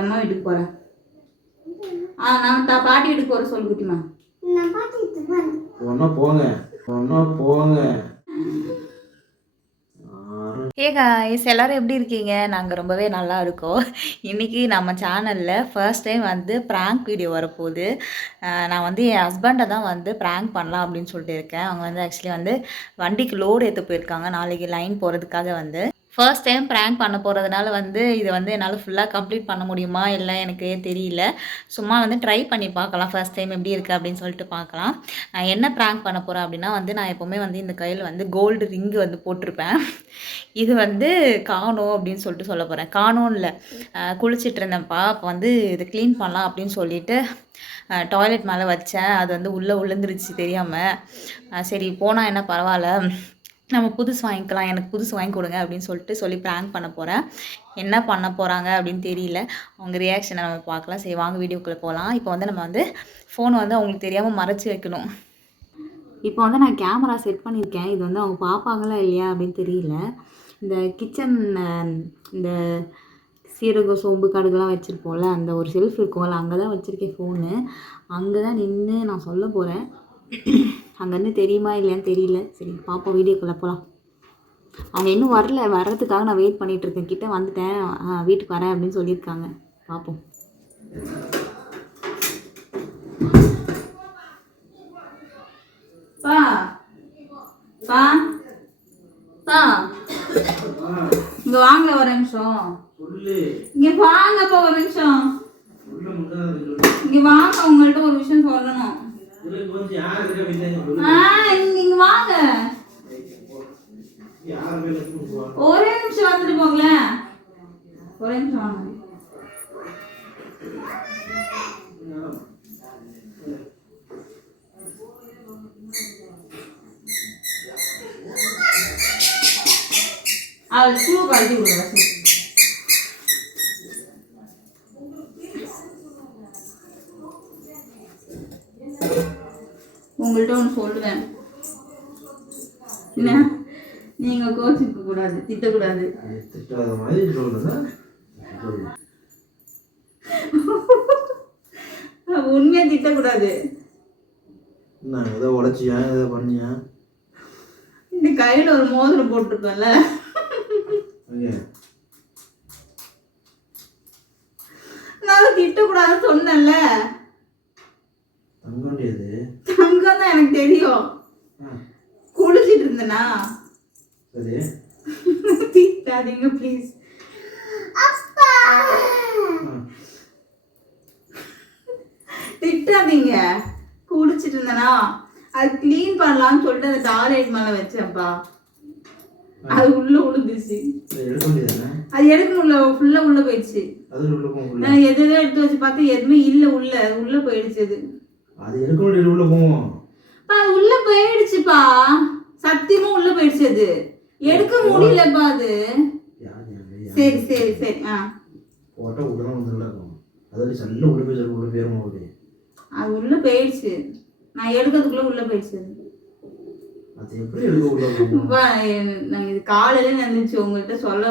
அம்மா வீட்டுக்கு போறேன். நான் பாட்டி வீட்டுக்கு போற சொல்லு குட்டிமா. போங்க. ஹே காய்ஸ், எல்லோரும் எப்படி இருக்கீங்க? நாங்கள் ரொம்பவே நல்லா இருக்கோம். இன்றைக்கி நம்ம சேனலில் ஃபர்ஸ்ட் டைம் வந்து ப்ராங்க் வீடியோ வரப்போகுது. நான் வந்து என் ஹஸ்பண்டை தான் வந்து ப்ராங்க் பண்ணலாம் அப்படின்னு சொல்லிட்டு இருக்கேன். அவங்க வந்து ஆக்சுவலி வந்து வண்டிக்கு லோடு ஏற்ற போயிருக்காங்க நாளைக்கு லைன் போகிறதுக்காக. வந்து ஃபர்ஸ்ட் டைம் ப்ராங்க் பண்ண போகிறதுனால வந்து இதை வந்து என்னால் ஃபுல்லாக கம்ப்ளீட் பண்ண முடியுமா இல்லை எனக்கு தெரியல. சும்மா வந்து ட்ரை பண்ணி பார்க்கலாம், ஃபர்ஸ்ட் டைம் எப்படி இருக்குது அப்படின்னு சொல்லிட்டு பார்க்கலாம். நான் என்ன ப்ராங்க் பண்ண போகிறேன் அப்படின்னா வந்து நான் எப்போவுமே வந்து இந்த கையில் வந்து கோல்டு ரிங்கு வந்து போட்டிருப்பேன். இது வந்து காணோம் அப்படின்னு சொல்லிட்டு சொல்ல போகிறேன். காணோம் இல்லை, குளிச்சிட்டு இருந்தேன்ப்பா. அப்போ வந்து இதை க்ளீன் பண்ணலாம் அப்படின்னு சொல்லிட்டு டாய்லெட் மேலே வச்சேன். அது வந்து உள்ளே விழுந்துருச்சு தெரியாமல். சரி போனால் என்ன பரவாயில்ல, நம்ம புதுசு வாங்கிக்கலாம், எனக்கு புதுசு வாங்கி கொடுங்க அப்படின்னு சொல்லி ப்ராங்க் பண்ண போகிறேன். என்ன பண்ண போகிறாங்க அப்படின்னு தெரியல. அவங்க ரியாக்ஷனை நம்ம பார்க்கலாம். சரி வாங்க வீடியோக்குள்ளே போகலாம். இப்போ வந்து நம்ம வந்து ஃபோனை வந்து அவங்களுக்கு தெரியாமல் மறைச்சி வைக்கணும். இப்போ வந்து நான் கேமரா செட் பண்ணியிருக்கேன். இது வந்து அவங்க பார்ப்பாங்களா இல்லையா அப்படின்னு தெரியல. இந்த கிச்சன் இந்த சீரகம் சோம்பு கடுகுலாம் வச்சுருப்போம்ல, அந்த ஒரு செல்ஃப் இருக்கும்ல, அங்கே தான் வச்சுருக்கேன் ஃபோனு. அங்கே தான் நின்று நான் சொல்ல போகிறேன். அங்கேருந்து தெரியுமா இல்லையான்னு தெரியல. சரி பார்ப்போம், வீடியோக்குள்ளே போகலாம். அவங்க இன்னும் வரல, வர்றதுக்காக நான் வெயிட் பண்ணிகிட்ருக்கேன். கிட்டே வந்துட்டேன், வீட்டுக்கு வரேன் அப்படின்னு சொல்லியிருக்காங்க. பார்ப்போம். பா பா பா இங்கே வாங்க ஒரு நிமிஷம். இங்கே வாங்கப்பா ஒரு நிமிஷம். இங்கே வாங்க, உங்கள்கிட்ட ஒரு விஷயம் சொல்லணும். நீங்க வாங்க, ஒரே நிமிஷம் வந்துட்டு போங்களேன். ஒரே நிமிஷம் வாங்க. அது ஷூ கழட்டி விடுங்க. உங்கள்கிட்ட ஒன்று சொல்லுவேன். என்ன, நீங்கள் கோச்சிக்க கூடாது, திட்டக்கூடாது. உண்மையாக திட்டக்கூடாது. இந்த கையில் ஒரு மோதிரம் போட்டிருப்பேன்ல, நான் திட்டக்கூடாதுன்னு சொன்னேன்ல. தங்கம் தான் எனக்கு தெரியும். குளிச்சிட்டு இருந்தேனா? திட்டாதீங்க ப்ளீஸ். திட்டாதீங்க. குளிச்சிட்டு இருந்தேனா, அது கிளீன் பண்ணலாம்னு சொல்லிட்டு அந்த டாய்லெட் மேல வச்சேன்ப்பா. அது உள்ள விழுந்துச்சு. அது எடுக்கணும்ல, ஃபுல்லா உள்ள போயிடுச்சு. நான் எதோ எடுத்து வச்சு பார்த்தா எதுவுமே இல்ல, உள்ள போயிடுச்சு. அது எடுக்கணும், உள்ள போவோம். அது உள்ள போயிடுச்சுப்பா, சத்தியமா உள்ள போயிடுச்சு. அது எடுக்க முடியலப்பா. அது சரி சரி சரி. போட்டா உடனே வந்துடலாம். அது சல்ல உள்ள போய் உள்ள போயிரும். அது உள்ள போயிடுச்சு, நான் எடுக்கிறதுக்குள்ள உள்ள போயிடுச்சு. அது எப்படி எடுக்க உள்ள போகும்? நான் இது காலையில நினைச்சு உங்கள்கிட்ட சொல்ல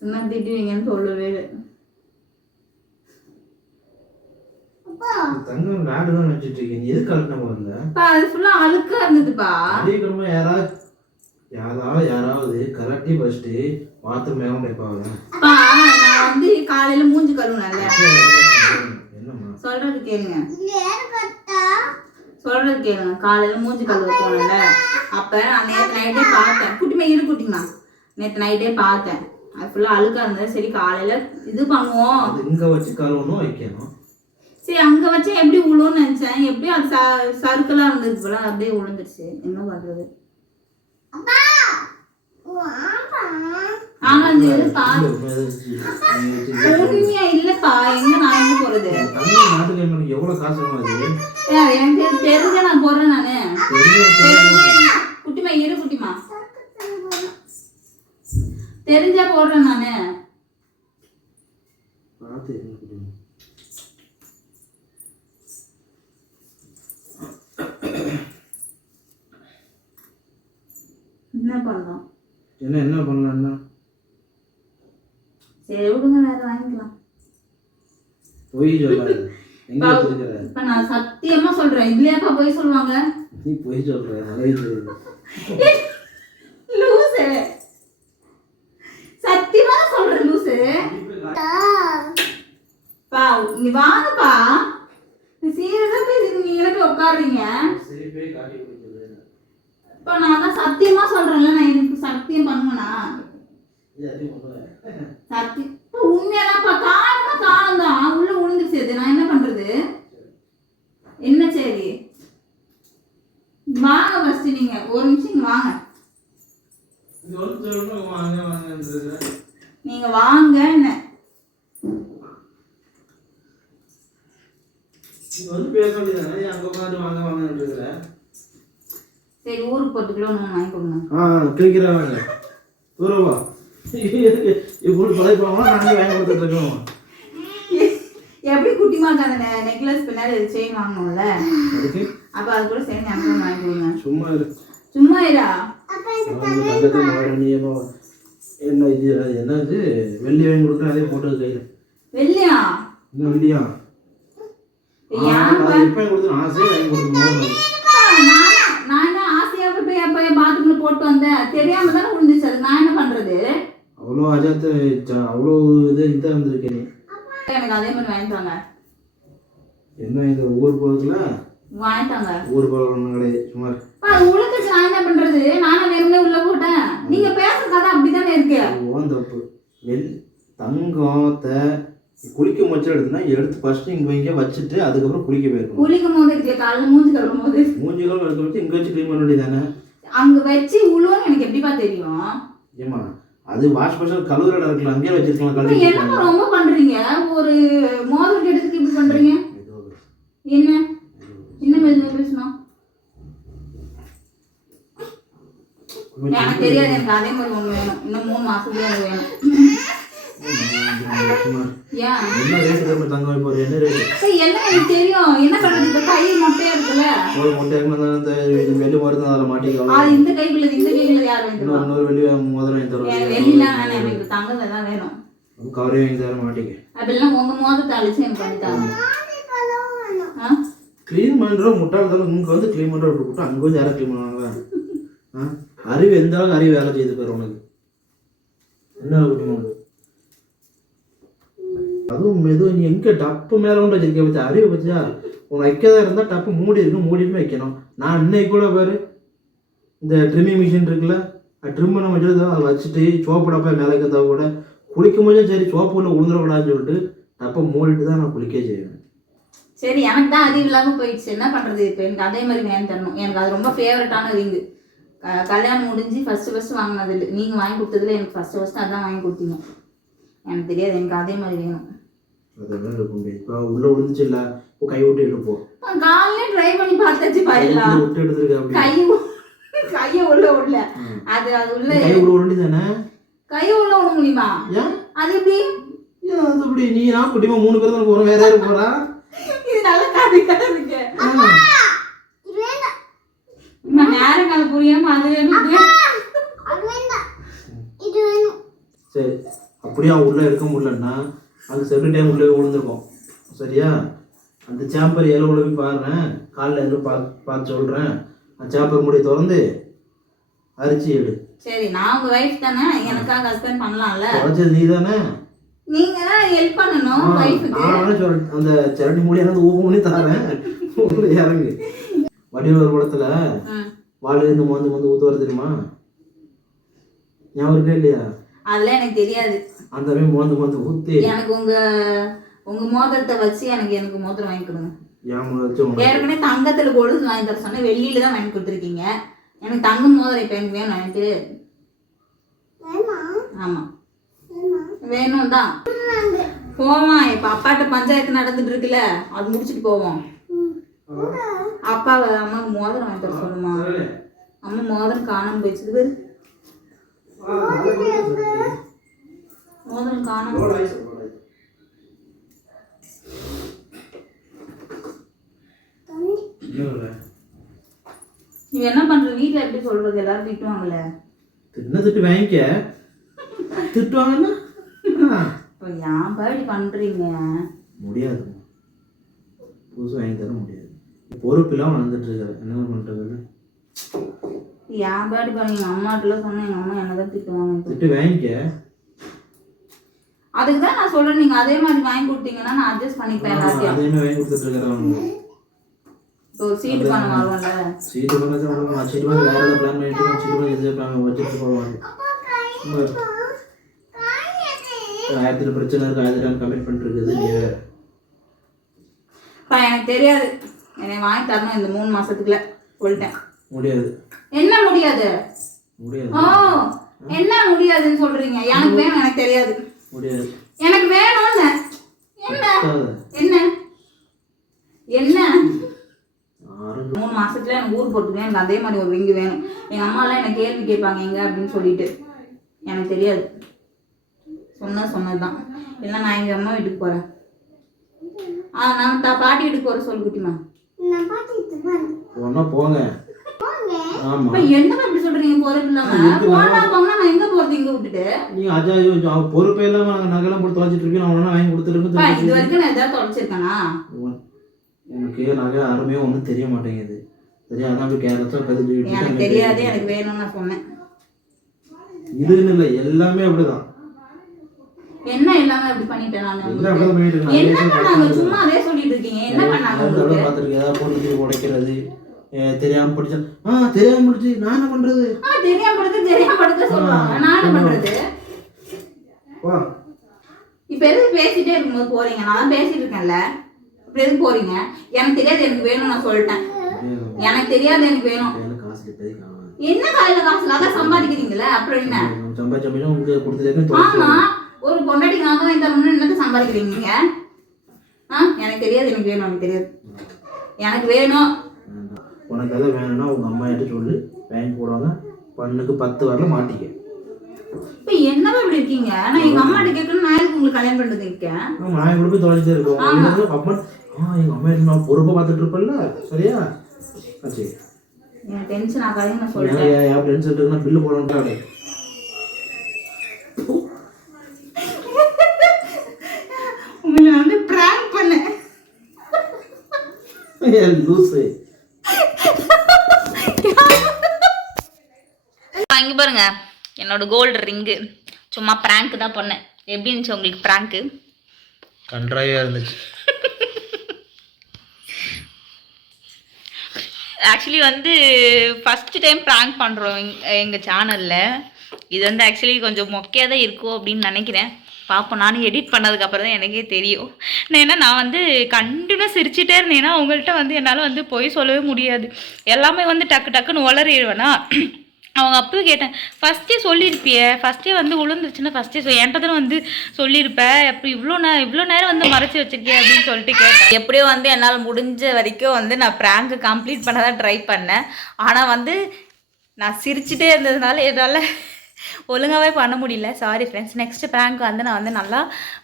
சொன்னா திட்டுவீங்கன்னு சொல்லவே இல்லை. தங்கம் நாடு தான் வச்சிட்டு இருக்கீங்க, எது கலட்ட போறல? அது ஃபுல்லா அழுக்கா இருந்ததுப்பா. அதிகமா யாராவது கலட்டி ஃபர்ஸ்ட் பாத்ரூம் மேல வைப்பாங்க. நான் வந்து காலையில மூஞ்சி கழுவுனேன்ல. என்னம்மா சொல்றது கேளுங்க, சொல்றது கேளுங்க. காலையில மூஞ்சி கழுவ போனேன்ல, அப்ப நான் நேற்று நைட்டே பார்த்தேன். குட்டிமா இரு குட்டிமா, நேற்று நைட்டே பார்த்தேன். அது ஃபுல்லா அழுக்கா இருந்தது. சரி காலையில இது பண்ணுவோம், இங்க வச்சு கழுவணும் வைக்கணும். சரி அங்க வச்சு எப்படி விழுன்னு நினைச்சேன். எப்படியும் அது சறுக்கலா இருந்தது போல, அப்படியே விழுந்துருச்சு. என்ன பண்றது? ஆனா உண்மையா இல்லப்பா. எங்க நான் எங்க போறது? எவ்வளவு காசு எனக்கு தெரிஞ்ச நான் போடுறேன். நானு குட்டிமா இரு குட்டிமா, தெரிஞ்சா போடுறேன் நானு. என்ன பண்ணலாம்? என்ன பண்ணலாம்? சரி விடுங்க, வேற வாங்கிக்கலாம். பொய் சொல்லாது. எங்க வச்சிருக்கிற? இப்ப நான் சத்தியமா சொல்றேன், இதுலயாப்பா போய் சொல்லுவாங்க? நீ பொய் சொல்ற, நல்லாவே தெரியுது. லூசு, சத்தியமா சொல்றேன் லூசு. பா நீ வாங்கப்பா, நீ சீரியஸா பேசிட்டு நீங்க போய் உட்காருங்க. சிரிப்பே காட்டி கொடுக்குது. இப்ப நான் தான் சத்தியமா சொல்றேன்ல, நான் எனக்கு சத்தியம் பண்ணுவேனா? சத்தி உண்மையாதான்ப்பா, காரணம் தான் உள்ள விழுந்துருச்சு. அது நான் என்ன பண்றது? என்ன சரி வாங்க ஃபர்ஸ்ட், நீங்க ஒரு நிமிஷம் இங்க வாங்க. நீங்க வாங்க. என்ன சரி, ஊருக்கு போட்டுக்கிலோ வாங்கி கொடுங்க. கிளிக்கிறாங்க தூரவா இப்படி பழைப்பாங்களா? நாங்கள் வாங்கி கொடுத்துட்டு இருக்கோம். எப்படி குட்டிமாக்கு அந்த நெக்லஸ் பின்னாடி செயின் வாங்கணும்ல, அதுக்கு அப்ப அது கூட சேர்ந்து எனக்கு வாங்கி கொடுங்க. சும்மா இரு, சும்மா இரா. என்ன இது என்னது வெள்ளி வாங்கி கொடுத்தா அதே போட்டது கையில். வெள்ளியா? இன்னும் வெள்ளியா? இப்போ கொடுத்து ஆசையை வாங்கி கொடுக்கணும். நான் என்ன ஆசையா போய் அப்ப பாத்ரூம்ல போட்டு வந்தேன், தெரியாம தானே விழுந்துச்சு. அது நான் என்ன பண்றது? அவ்வளோ அஜாத்து, அவ்வளோ இது இதாக இருந்திருக்கேன். எனக்கு அதே மாதிரி வாங்கிட்டாங்க. என்ன இந்த ஊர் போகிறதுல வாங்கிட்டாங்க. ஊர் போகணும் கிடையாது, சும்மா உழுந்துச்சு. நான் என்ன பண்றது? நானும் வேணுமே உள்ள போட்டேன். நீங்க பேசுற கதை அப்படித்தானே இருக்கு. ஓன் தப்பு. தங்கத்தை குளிக்க மொச்சம் எடுத்துனா எடுத்து ஃபர்ஸ்ட் இங்கே வச்சுட்டு அதுக்கப்புறம் குளிக்க போயிருக்கணும். குளிக்கும் போது இருக்கு, காலைல மூஞ்சி கழுவும் போது. மூஞ்சி கழுவும் எடுத்து வச்சு இங்கே வச்சு க்ளீன் பண்ண வேண்டியதானே? அங்க வச்சு உழுவுன்னு எனக்கு எப்படிப்பா தெரியும்? ஏமா அது வாஷ் பர்சன் கழுவுற இடம் இருக்குல்ல, அங்கேயே வச்சிருக்கலாம். கழுவி என்ன ரொம்ப பண்றீங்க? ஒரு மோதிரம் எடுத்துட்டு இப்படி பண்றீங்க என்ன? என்ன மெதுவா பேசணும்? எனக்கு தெரியாது. எனக்கு அதே மாதிரி ஒண்ணு வேணும். இன்னும் 3 மாசத்துலயே எனக்கு வேணும். என்ன ரேட்டு தங்க வைப்போம்? என்ன ரேட்டு? எல்லாம் எனக்கு தெரியும். என்ன பண்றது? இப்ப கை மொட்டையா இருக்குல்ல, ஒரு மொட்டையாக வெள்ளி மருந்து அதில் மாட்டிக்கலாம். அது இந்த கைக்குள்ள இந்த கைக்குள்ள யார் வாங்கி தருவா? இன்னொரு வெள்ளி மோதிரம் வாங்கி தருவாங்க. வெள்ளிலாம் வேணாம், எனக்கு தங்கத்துல தான் வேணும். கவரே வாங்கி தர மாட்டேங்க. அப்படிலாம் உங்க மோதிரத்தை அழிச்சு எனக்கு பண்ணி தரணும். க்ளீன் பண்ணுறோம் முட்டாள் தரம். இங்கே வந்து க்ளீன் பண்ணுறோம் அப்படி விட்டு அங்கே வந்து யாரும் க்ளீன் பண்ணுவாங்க? அறிவு எந்த அளவுக்கு அறிவு வேலை செய்து போயிடும் உனக்கு. என்ன குட்டிமா அதுவும் மெதுவும் நீ எங்கே டப்பு மேலே கொண்டு வச்சிருக்க பற்றி அறிவை பற்றியா? உனக்கு வைக்கதா இருந்தால் டப்பு மூடி இருக்கும், மூடியுமே வைக்கணும். நான் இன்னைக்கு கூட பாரு இந்த ட்ரிம்மிங் மிஷின் இருக்குல்ல, ட்ரிம் பண்ண வச்சுட்டு அதை வச்சுட்டு சோப்பு டப்பா மேலே வைக்கிறதா கூட குளிக்கும் போதும் சரி சோப்பு உள்ள உளுந்துடக்கூடாதுன்னு சொல்லிட்டு டப்பை மூடிட்டு தான் நான் குளிக்கே செய்வேன். சரி, எனக்கு தான் அறிவு இல்லாமல் போயிடுச்சு. என்ன பண்றது? இப்போ எனக்கு அதே மாதிரி வேணும் தரணும். எனக்கு அது ரொம்ப ஃபேவரட்டான ரிங்கு. கல்யாணம் முடிஞ்சு ஃபர்ஸ்ட் வாங்கினது இல்லை, நீங்கள் வாங்கி கொடுத்ததுல எனக்கு ஃபர்ஸ்ட் அதான் வாங்கி கொடுத்தீங்க. எனக்கு தெரியாது, எனக்கு அதே மாதிரி வேணும். அதெல்லாம் இருக்க முடியாது. இப்போ உள்ள விழுந்துச்சு இல்லை, இப்போ கை விட்டு எடுப்போம். காலையிலே ட்ரை பண்ணி பார்த்தாச்சு பாருலாம். விட்டு எடுத்துருக்கேன். கையை உள்ள விடல. அது உள்ள கை உள்ள விட தானே? கையை உள்ள விட முடியுமா? அது எப்படி? அது எப்படி? நீ நான் குட்டிமா 3 பேர் தான் போறோம், வேற யாரும் போறா? இது நல்ல கதை இருக்கு. நேரம் கால புரியாம அது வேணும். சரி, அப்படியே உள்ள இருக்க முடியலன்னா அது செகண்ட் டைம் உள்ளே விழுந்துருக்கும். சரியா? அந்த சாம்பர் எவ்வளோ உள்ள போய் பாருறேன், காலில் எவ்வளோ பார்த்து சொல்கிறேன். அந்த சாம்பர் முடி திறந்து அரிச்சு எடு. சரி, நான் உங்க வைஃப் தானே, எனக்காக ஹஸ்பண்ட் பண்ணலாம்ல. குறைச்சது நீ தானே, நீங்க தான் ஹெல்ப் பண்ணணும் வைஃப்க்கு. நான் சொல்றேன் அந்த சரண்டி மூடி எனக்கு ஓப்பன் பண்ணி தரேன். இறங்கு. வடிவல் குளத்துல வாழையிலேருந்து மோந்து ஊத்து வர தெரியுமா? ஞாபகம் இருக்கா இல்லையா? அதெல்லாம் எனக்கு தெரியாது. அந்த மாதிரி மோந்து ஊத்தி எனக்கு உங்க மோதிரத்தை வச்சு எனக்கு மோதிரம் வாங்கி கொடுங்க. ஏற்கனவே தங்கத்துல கொலுசு வாங்கி தர சொன்னேன், வெள்ளியில தான் வாங்கி கொடுத்துருக்கீங்க. எனக்கு தங்க மோதிரம் இப்ப எனக்கு வேணும். எனக்கு ஆமா வேணும் தான். போவோம். இப்ப அப்பாட்ட பஞ்சாயத்து நடந்துட்டு இருக்குல்ல, அது முடிச்சுட்டு போவோம். அப்பாவை அம்மாவுக்கு மோதிரம் வாங்கி தர சொல்லுமா? அம்மா மோதிரம் காணாம போயிடுச்சு. மோதிரம் காணாம. நீ என்ன பண்ற? வீட்டுல எப்படி சொல்றது? எல்லாரும் திட்டுவாங்கல்ல. திட்டு வாங்கிக்க. திட்டுவாங்கன்னா ஏன் இப்படி பண்றீங்க? முடியாது, புதுசு வாங்கி தர முடியாது. பொறுப்பு இல்லாமல் வந்துட்டு இருக்காரு, என்ன பண்ணுறது? என் பாடி பாருங்க, அம்மாட்டெல்லாம் சொன்னேன், எங்கள் அம்மா என்னதான் திட்டுவாங்க. திட்டு வாங்கிக்க. அதுக்கு தான் நான் சொல்கிறேன், நீங்கள் அதே மாதிரி வாங்கி கொடுத்தீங்கன்னா நான் அட்ஜஸ்ட் பண்ணிப்பேன் எல்லாத்தையும். அதே மாதிரி வாங்கி கொடுத்துட்டு இருக்கிறாங்க. இப்போ சீட்டு பண்ண வருவாங்க, சீட்டு பண்ணது நான் சீட்டு பண்ணி வேறு ஏதாவது பிளான் பண்ணிட்டு சீட்டு பண்ணி எது பிளான் வச்சுட்டு போவாங்க. 1000 பிரச்சனை இருக்குது, 1000 கமிட்மெண்ட் இருக்குது. நீ வேறு எனக்கு தெரியாது, என்னை வாங்கி தரணும் இந்த 3 மாசத்துக்குள்ள சொல்லிட்டேன். முடியாது. என்ன முடியாது? முடியாது. ஓ, என்ன முடியாதுன்னு சொல்றீங்க? எனக்கு வேணும், எனக்கு தெரியாது. முடியாது. எனக்கு வேணும்னு. என்ன என்ன என்ன 3 மாசத்துல எனக்கு ஊர் போட்டுக்கேன். எனக்கு அதே மாதிரி ஒரு ரிங்கு வேணும். எங்க அம்மா எல்லாம் எனக்கு கேள்வி கேட்பாங்க எங்க அப்படின்னு சொல்லிட்டு. எனக்கு தெரியாது, சொன்னதுதான். இல்லை நான் எங்க அம்மா வீட்டுக்கு போறேன். நான் பாட்டி வீட்டுக்கு போற சொல்லு குட்டிமா. ஒன்னா போங்க. ஆமா, என்ன இப்படி சொல்றீங்க? போறது இல்லாம போனா போனா நான் எங்க போறது இங்க விட்டுட்டு? நீங்க அஜா பொறுப்பே இல்லாம நகைலாம் போட்டு தொலைச்சிட்டு இருக்கீங்க. அவனா வாங்கி கொடுத்துருக்கு. இது வரைக்கும் நான் ஏதாவது தொலைச்சிருக்கேனா? எனக்கு நகை அருமையா ஒன்றும் தெரிய மாட்டேங்குது. தெரியாதான் போய் கேரளத்தில் பதில் எனக்கு தெரியாது, எனக்கு வேணும்னு நான் சொன்னேன். இதுன்னு இல்லை, எல்லாமே அப்படிதான். என்ன எல்லாமே அப்படி பண்ணிட்டேன் நான்? எல்லாம் அப்படிதான் பண்ணிட்டு இருக்காங்க. என்ன பண்ணாங்க? சும்மா அதே சொல்லிட்டு இருக்கீங்க. என்ன பண்ணாங்க? பார்த்துருக்கு, ஏதாவது போட்டு உடைக்கிறது, தெரியாம படிச்சா தெரியாம படிச்சு நான் என்ன பண்றது? தெரியாம படுத்து சொல்லுவாங்க, நான் என்ன பண்றது? இப்ப எதுக்கு பேசிட்டே இருக்கும்போது போறீங்க? நான் பேசிட்டு இருக்கேன்ல, இப்ப எதுக்கு போறீங்க? எனக்கு தெரியாது, எனக்கு வேணும் நான் சொல்லிட்டேன். எனக்கு தெரியாது, எனக்கு வேணும். என்ன காலையில காசுல அதான் சம்பாதிக்கிறீங்களா? அப்புறம் என்ன ஆமா, ஒரு பொண்டாட்டிக்கு நான் வாங்கி தரணும்னு என்னது சம்பாதிக்கிறீங்க? எனக்கு தெரியாது, எனக்கு வேணும், எனக்கு தெரியாது, எனக்கு வேணும். உனக்கு எதாவது வேணும்னா உங்க அம்மா கிட்ட சொல்லு, வாங்கி போடுவாங்க. பண்ணுக்கு 10 வரல மாட்டிக்க. இப்ப என்னவா இப்படி இருக்கீங்க? நான் எங்க அம்மாட்ட கேட்கணும், நான் எதுக்கு உங்களுக்கு கல்யாணம் பண்றது இருக்கேன்? நான் கூட போய் தொலைச்சிட்டே இருக்கோம். அப்பா எங்க அம்மா நான் பொறுப்பை பார்த்துட்டு இருப்பேன்ல, சரியா? சரி, எனக்கு டென்ஷன் ஆகாதுன்னு நான் சொல்லிட்டேன். ஏன் டென்ஷன் இருக்குன்னா பில்லு போடணும்டா. உங்களை வந்து பிராங்க் பண்ணேன். லூசு. இங்க பாருங்க, என்னோட கோல்டு ரிங்கு. சும்மா பிராங்க் தான் பண்ணேன். எப்படி இருந்துச்சு உங்களுக்கு பிராங்க்கு? கன்றாவியா இருந்துச்சு. ஆக்சுவலி வந்து ஃபஸ்ட்டு டைம் ப்ராங்க் பண்ணுறோம் எங்கள் சேனலில். இது வந்து ஆக்சுவலி கொஞ்சம் மொக்கையாக தான் இருக்கும் அப்படின்னு நினைக்கிறேன். பார்ப்போம், நானும் எடிட் பண்ணதுக்கப்புறம் தான் எனக்கே தெரியும். நான் வந்து கண்டினியூஸ் சிரிச்சிட்டே இருந்தேன்னா உங்கள்கிட்ட வந்து என்னால் வந்து பொய் சொல்லவே முடியாது. எல்லாமே வந்து டக்கு டக்குன்னு உளறிடுவேனா. அவங்க அப்பவே கேட்டேன், ஃபஸ்ட்டே சொல்லியிருப்பியே, ஃபஸ்ட்டே வந்து விழுந்துருச்சுன்னா ஃபஸ்ட்டே என்கிட்ட வந்து சொல்லியிருப்பேன், அப்போ இவ்வளோ நேரம் வந்து மறைச்சி வச்சிருக்கேன் அப்படின்னு சொல்லிட்டு கேட்டேன். எப்படியோ வந்து என்னால் முடிஞ்ச வரைக்கும் வந்து நான் ப்ராங்க்கு கம்ப்ளீட் பண்ண தான் ட்ரை பண்ணேன். ஆனால் வந்து நான் சிரிச்சிட்டே இருந்ததுனால என்னால் ஒழுங்காகவே பண்ண முடியல. Sorry friends. நெக்ஸ்ட்டு ப்ராங்க் வந்து நான் வந்து நல்லா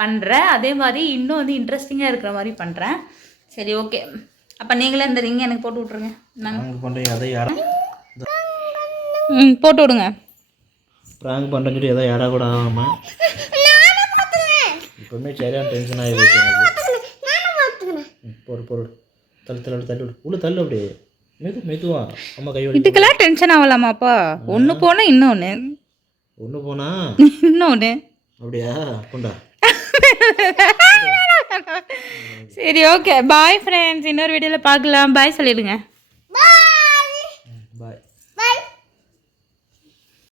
பண்ணுறேன். அதே மாதிரி இன்னும் வந்து இன்ட்ரெஸ்டிங்காக இருக்கிற மாதிரி பண்ணுறேன். சரி, ஓகே. அப்போ நீங்களே இந்த ரிங்கை எனக்கு போட்டு விட்ருங்க. நாங்கள் பண்ணுறேன், அதை யாரும் போட்டு விடுங்க. ப்ராங்க் பண்ணுறேன்னு சொல்லி எதாவது யாராக கூட ஆகாமல் இப்போவுமே சரியான டென்ஷன் ஆகி போச்சு எனக்கு. பொருள் தள்ளு உள்ள தள்ளு, அப்படியே மெதுவா. அம்மா கையோட இதுக்கெல்லாம் டென்ஷன் ஆகலாமாப்பா? ஒன்று போனால் இன்னொன்று, ஒன்று போனா இன்னொன்று. அப்படியா? கொண்டா. சரி, ஓகே. Bye friends. இன்னொரு வீடியோவில் பார்க்கலாம். பாய் சொல்லிடுங்க. பாய்.